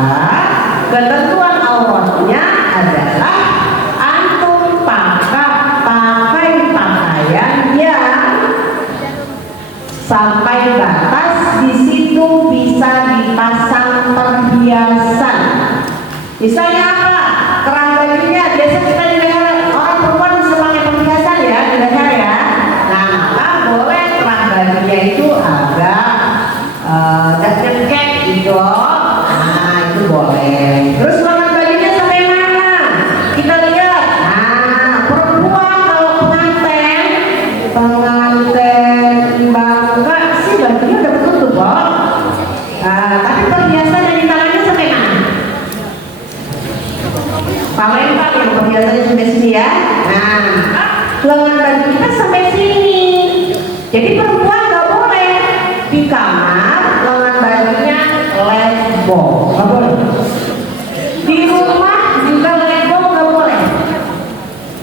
ketentuan auratnya adalah antum pakai pakaian yang sampai batas di situ bisa dipasang perhiasan. Misalnya apa? Kerah bajunya biasa kita di leher, orang perempuan bisa pakai perhiasan ya di leher ya. Nah, maka boleh kerah bajunya itu agak nyengkek gitu. Nah, itu boleh. Terus lengan bajunya sampai mana? Kita lihat. Nah, perempuan kalau pengantin bangga sih bajunya udah tertutup kok. Tapi perhiasan yang di tangannya sampai mana? Paling yang perhiasannya sampai sini ya. Nah, lengan baju kita sampai sini. Jadi perempuan nggak boleh di kamar lengan bajunya lebo, nggak boleh. Di rumah juga lebo nggak boleh.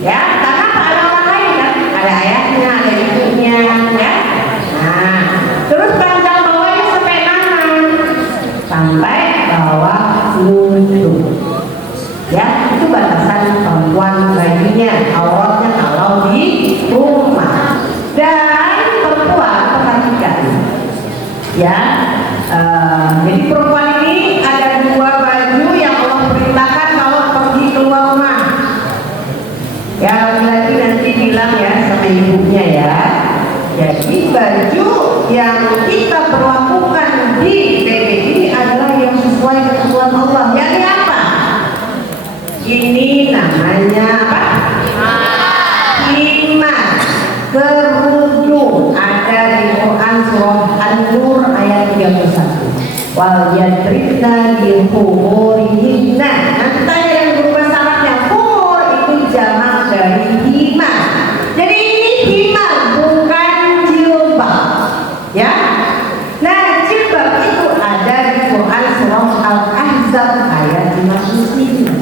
Ya, karena ada orang lain kan, ada ayahnya, ada ibunya, ya. Nah, terus panjang bawahnya sampai mana? Sampai bawah lutut. Ya, itu batasan perempuan bajunya, auratnya kalau di rumah. Dan perempuan perhatikan, ya. Jadi perempuan ini ada dua baju yang Allah perintahkan kalau pergi keluar rumah. Ya, laki-laki nanti bilang ya sama ibunya ya. Jadi baju yang kita berlakukan di PB ini adalah yang sesuai ketentuan Allah. Yakni apa? Ini namanya apa? Himar, kerudung. Ada di Quran surah An-Nur ayat 31. Wal yadribna bi khumurihinna. Nanti tanya yang berubah syaratnya. Khumur itu jamak dari himar. Jadi ini himar bukan jilbab. Ya. Nah, jilbab itu ada di Quran surah Al-Ahzab ayat 59.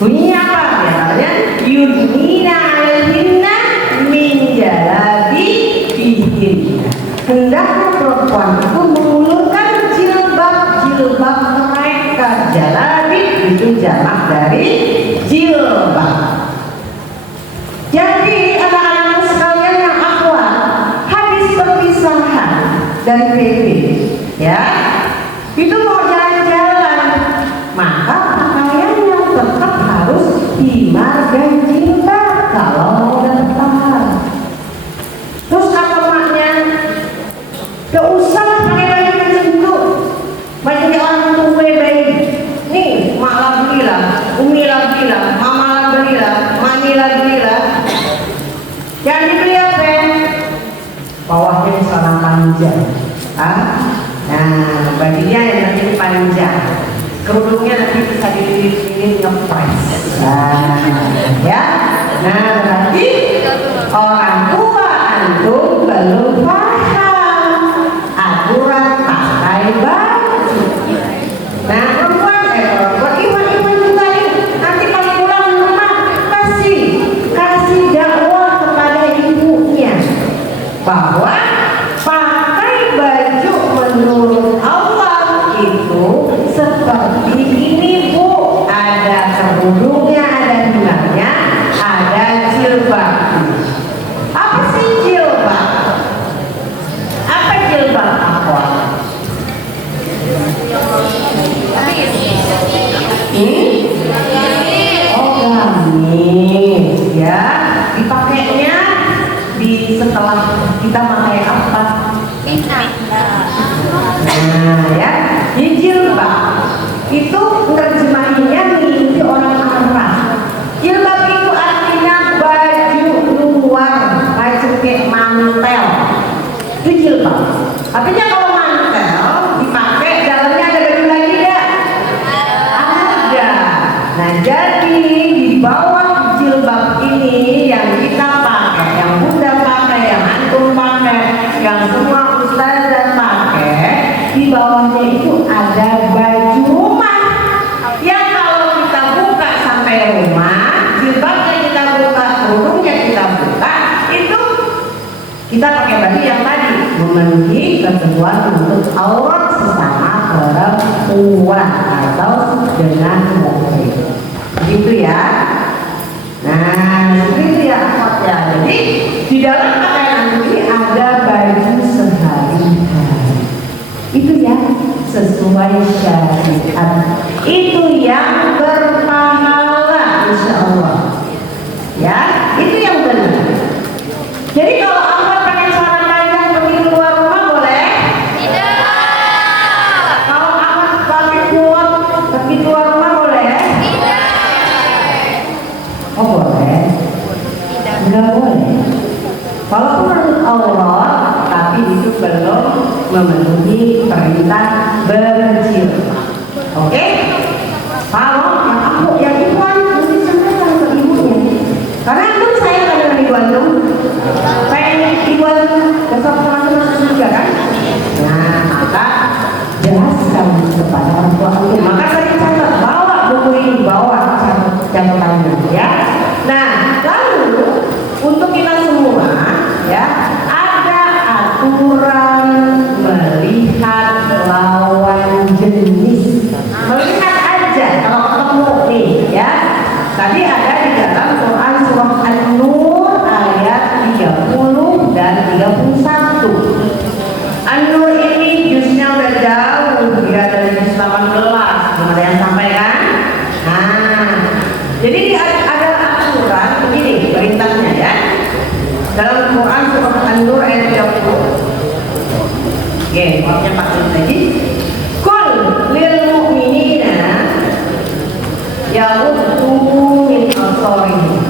Bunyinya apa? Biasanya yudnina alaihinna min jalabibihinna. Hendaknya perempuan itu mengulurkan jilbab mereka. Jalabib itu jamak dari jilbab. Jadi anak-anak sekalian yang akhwat, habis perpisahan dari PP, ya, itu mau jalan-jalan, maka pakaiannya tetap harus himar dan jilbab kalau mau datang. Terus kata maknya, gak usah pakai baju macam itu, baju orang tua bayi. Nih, mak lah belilah, umi lah belilah, mama lah belilah, mami lah belilah. Yang dibeli apa? Bawahnya celana panjang. Nah, bajunya yang nanti panjang. Kerudungnya nanti bisa ini ngepres. Ya. Nah, berarti orang tua antum belum paham aturan pakai baju. Nah, perempuan iman juga nih. Nanti pas pulang di rumah kasih dakwah kepada ibunya bahwa pakai baju menurut Allah itu seperti ini, Bu. Ada kerudungnya, ada himarnya, ada jilbab. Apa sih jilbab? Apa jilbab apa? Oh, gamis ya. Dipakainya setelah kita pakai apa? Nah, ya. jadi di bawah jilbab ini yang kita pakai, yang Bunda pakai, yang antum pakai, yang semua ustazah pakai, di bawahnya itu ada baju rumah. Yang kalau kita buka sampai rumah, jilbabnya kita buka, kerudungnya kita buka, itu kita pakai baju yang tadi memenuhi ketentuan untuk aurat sesama perempuan atau dengan muhrim. Begitu ya. Nah, itu ya akhwat ya. Jadi di dalam pakaian ini ada baju sehari-hari. Itu ya sesuai syariat. Itu yang berpahala insya Allah. Ya, itu yang benar. Jadi kalau akhwat pakai celana panjang pergi keluar rumah boleh? Tidak. Kalau akhwat pakai kuat pergi keluar rumah boleh? Tidak. Oh boleh? Tidak. Enggak boleh. Walaupun aurat, tapi itu belum memenuhi perintah berjilbab. Oke? Kalau yang aku yang ibuan mesti sampaikan ke ibunya. Karena itu saya dengan ibu antum. Saya ibuan besok sama juga kan? Nah, maka jelaskan kepada orang tua antum. Maka saya catat, bawa buku ini, bawa catatannya ya. Nah, lalu untuk kita semua ya, ada aturan melihat lawan jenis. Melihat aja kalau ketemu nih ya. Tadi ada di dalam Quran surah An-Nur ayat 30 dan 31. An-Nur ini juznya udah jauh ya, dari juz 18. Belum ada yang sampaikan. Nah, jadi ada aturan begini perintahnya ya. Dalam Quran surah An-Nur ayat 30. Oke, maksudnya pakai lagi. Qul lil mu'minina yaghuddu min absarihim.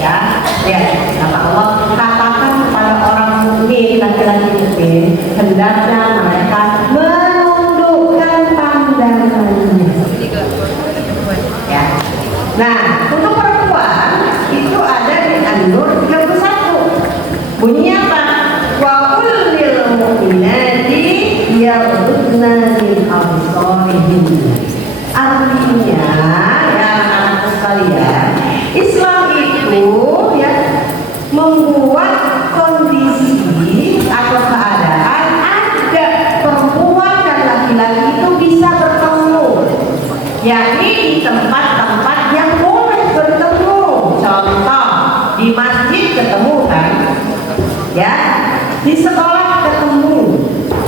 Ya, lihat kata Allah, katakan kepada orang mukmin, laki-laki mukmin, hendaknya mereka menundukkan pandangannya. Ya. Nah, untuk perempuan itu ada di An-Nur 31. Bunyinya apa? Wa qul lil mu'minati yaghuddna min absarihin. Artinya ya anak-anak sekalian, Islam itu ya membuat kondisi atau keadaan ada perempuan dan laki-laki itu bisa bertemu, yakni di tempat-tempat yang boleh bertemu. Contoh di masjid ketemu kan, ya di sekolah ketemu,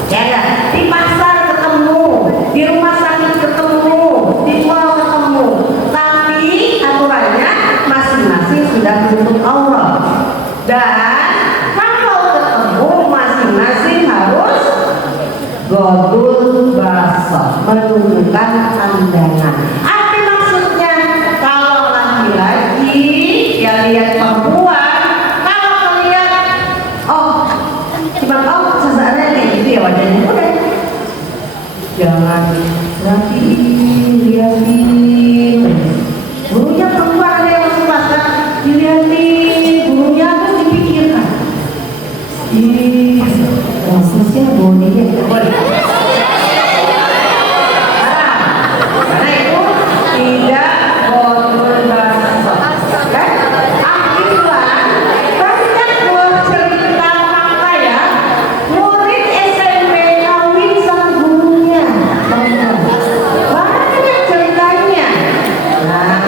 ya kan? Di pasar ketemu, di rumah sakit ketemu, di mall ketemu. Tapi aturannya masing-masing sudah menutup aurat. Dan kalau ketemu masing-masing harus godul basar, menundukkan pandangan. Apa maksudnya? Kalau laki-laki ya lihat perempuan, kalau melihat oh cuma sebenarnya kayak gitu ya wajahnya, udah jangan lihatin. Gurunya perempuan ada yang masuk kelas kan, dilihatin, gurunya tuh dipikirkan. Maksudnya boleh boleh. Karena itu tidak boleh basah. Kan? Akibat banyak cerita fakta ya. Murid SMP kawin sama gurunya. Banyak ceritanya. Nah,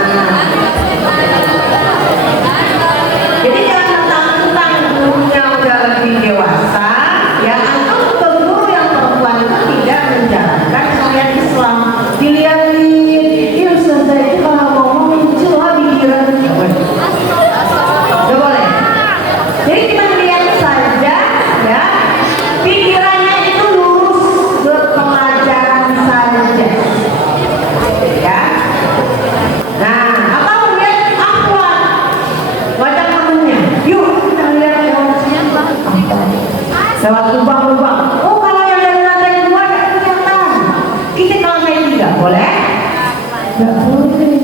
jadi jangan mentang-mentang gurunya udah lebih dewasa, ya antum ke guru yang perempuan itu tidak menjalankan syariat Islam. Dilihatin, ya ustazah itu kalau ngomong lucu lah pikiran. Gak boleh. Jadi cuma lihat saja ya, pikirannya itu lurus ke pelajaran saja. Ya. Nah, atau lihat akhwat wajah temennya, yuk kita lihat lewat lubang-lubang. Oh, kalau yang dari lantai 2 ada kelihatan. Kita kalau naik 3 boleh? Nggak boleh.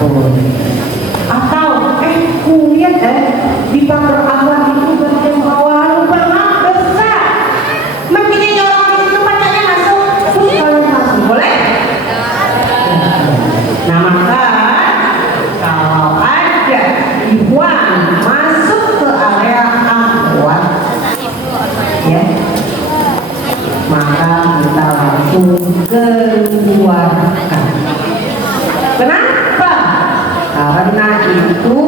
ampun. Atau kuliah di kantor abang itu bagian bawah pernah besar. Mendingin orang di situ pacarnya masuk, terus kalian masuk boleh? Nah maka kalau ada Ikhwan masuk ke area akhwat, ya, maka kita langsung keluarkan. Kenapa? Karena itu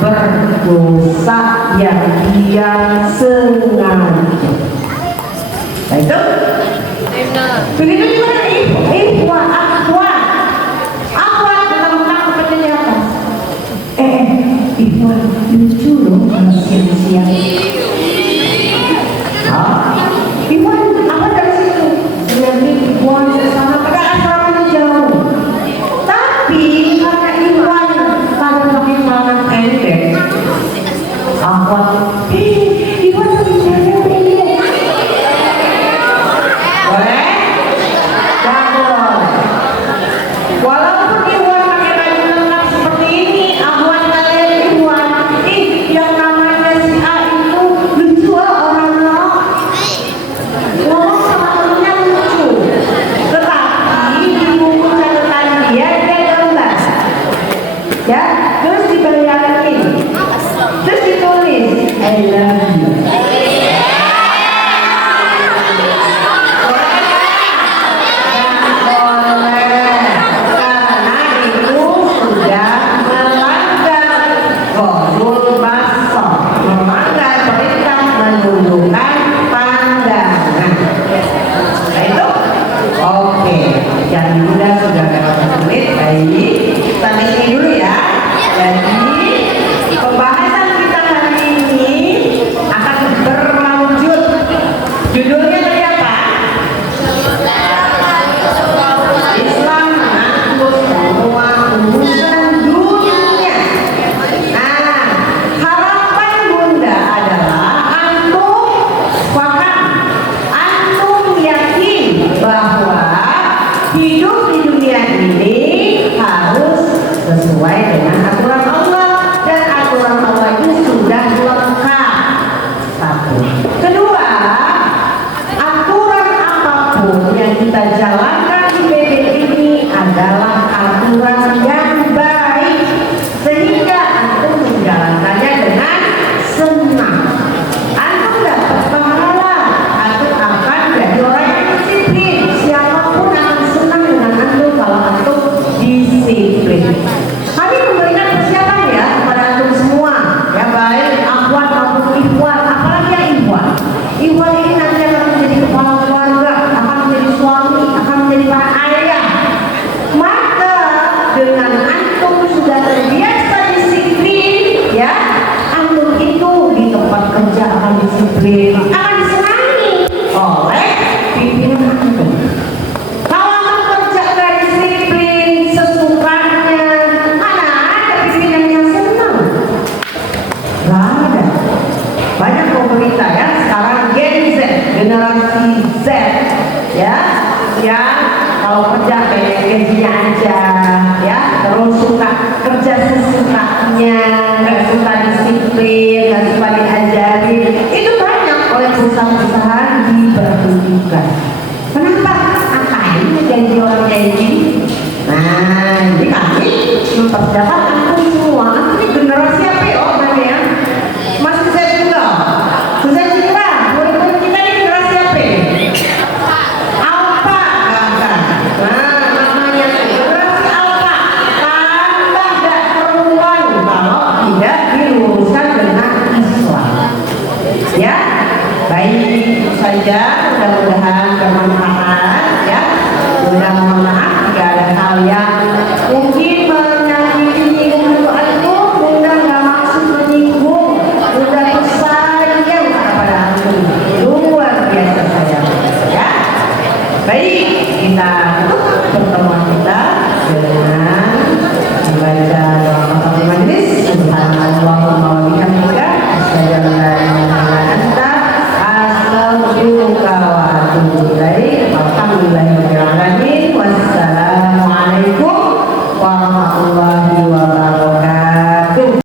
berdosa yang dia sengaja. Nah itu begitu juga Ikhwan akhwat mentang-mentang kerja di atas. Ikhwan lucu loh kalau siang-siang. Ikhwan apa dari situ? Jadi Ikhwan sesama pada asrama jauh. Tapi karena Ikhwan kadang pakai tangan pendek, akhwat Ikhwan lebih pendek. Boleh? Gak boleh. Walaupun Ikhwan pakai baju lengkap seperti ini, akhwat kalian Ikhwan, yang namanya si A itu lucu orangnya. Ngomong sama temennya lucu, tetapi di buku catatan dia gambar, ya, terus dibayangin, terus ditulis I love you. Yang sudah berapa menit? Baik, kita ini dulu ya. Jadi pembahasan kita hari ini akan berlanjut. Judulnya tadi apa? Islam mengatur semua urusan dunia. Nah, harapan Bunda adalah antum yakin bahwa hidup di dunia ini harus sesuai dengan aturan Allah, dan aturan Allah itu sudah lengkap. Satu. Kedua, aturan apapun yang kita jalankan di PD ini adalah aturan yang baik, sehingga antum menjalankannya dengan senang. Antum dapat pahala, antum akan jadi orang yang disiplin. Siapapun akan senang dengan antum kalau antum disiplin. Kami memberikan persiapan ya kepada antum semua, ya, baik akhwat maupun ikhwan, apalagi yang ikhwan. Ikhwan ini nanti akan menjadi kepala keluarga, akan menjadi suami, akan menjadi para ayah. Maka dengan antum sudah terbiasa disiplin, ya, antum itu di tempat kerja akan disiplin, akan disenangi oleh pimpinan antum. Kalau antum kerja gak disiplin sesukanya, mana ada pimpinan yang senang? Gak ada. Banyak pemerintah ya sekarang Gen Z, generasi Z, ya, yang kalau kerja kayak gajinya aja, ya, terus suka kerja sesukanya, nggak suka disiplin, nggak suka diajarin. Itu banyak oleh perusahaan-perusahaan diberhentikan. Kenapa? Ngapain gaji orang kayak gini? Nah, jadi kami mempersiapkan